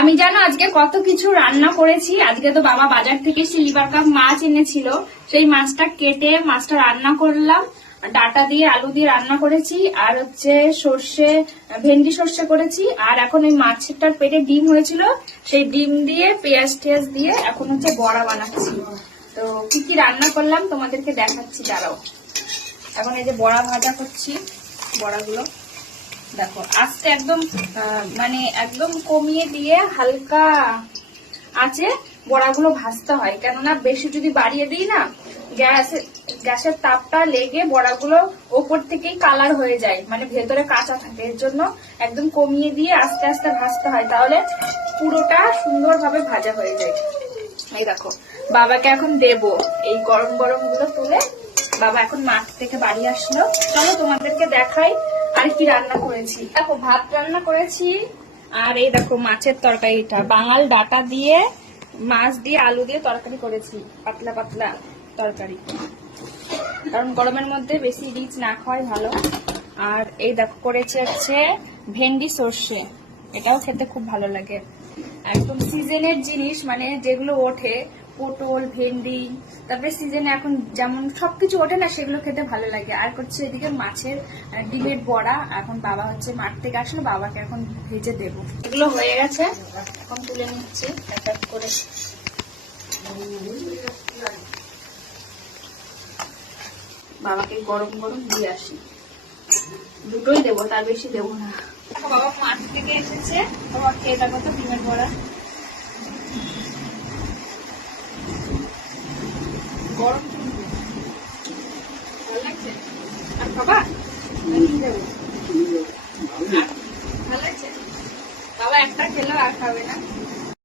আমি জানো আজকে কত কিছু রান্না করেছি। আজকে তো বাবা বাজার থেকে সিলভার কাপ মাছ এনেছিল, সেই মাছটা কেটে মাছটা রান্না করলাম। ডাটা দিয়ে আলু দিয়ে রান্না করেছি, আর হচ্ছে সর্ষে ভেন্ডি সর্ষে করেছি। আর এখন ওই মাছটার পেটে ডিম হয়েছিল, সেই ডিম দিয়ে পেঁয়াজ টেয়াজ দিয়ে এখন হচ্ছে বড়া বানাচ্ছি। তো কি কি রান্না করলাম তোমাদেরকে দেখাচ্ছি, দাঁড়াও। এখন এই যে বড়া ভাজা করছি, বড়াগুলো দেখো আস্তে একদম মানে একদম কমিয়ে দিয়ে হালকা আছে বড়াগুলো ভাজতে হয়, কেননা বেশি যদি বাড়িয়ে দিই না গ্যাসের তাপটা লেগে বড়াগুলো ওপর থেকেই কালার হয়ে যায়, মানে ভেতরে কাঁচা থাকে। এর জন্য একদম কমিয়ে দিয়ে আস্তে আস্তে ভাজতে হয়, তাহলে পুরোটা সুন্দরভাবে ভাজা হয়ে যায়। এই দেখো বাবাকে এখন দেব এই গরম গরম গুলো তুলে। বাবা এখন মাঠ থেকে বাড়ি আসলো, চলো তোমাদেরকে দেখাই আর কি রান্না করেছি। দেখো ভাত রান্না করেছি, আর এই দেখো মাছের তরকারিটা বাঙাল ডাটা দিয়ে মাছ দিয়ে আলু দিয়ে তরকারি করেছি, পাতলা পাতলা তরকারি, কারণ গরমের মধ্যে বেশি রিচ না খাওয়াই ভালো। আর এই দেখো করেছে হচ্ছে ভেন্ডি সর্ষে, এটাও খেতে খুব ভালো লাগে, একদম সিজনের জিনিস, মানে যেগুলো ওঠে পটল ভেন্ডি, তারপরে সিজনে এখন যেমন সবকিছু ওঠে না, সেগুলো খেতে ভালো লাগে। আর করছে এদিকে মাছের ডিমের বড়া। এখন বাবা হচ্ছে মাঠ থেকে আসলো, বাবাকে এখন ভেজে দেব। এগুলো হয়ে গেছে, এখন তুলে নিচ্ছি এক এক করে। বাবাকে গরম গরম দিয়ে আসি, দুটোই দেবো, তার বেশি দেবো না। বাবা মাঠ থেকে এসেছে, বাবা খেয়ে দেখো তো ডিমের বড়া, গরম ভালো লাগছে। আর বাবা ভালো লাগছে, বাবা একটা খেলো আর খাবে না।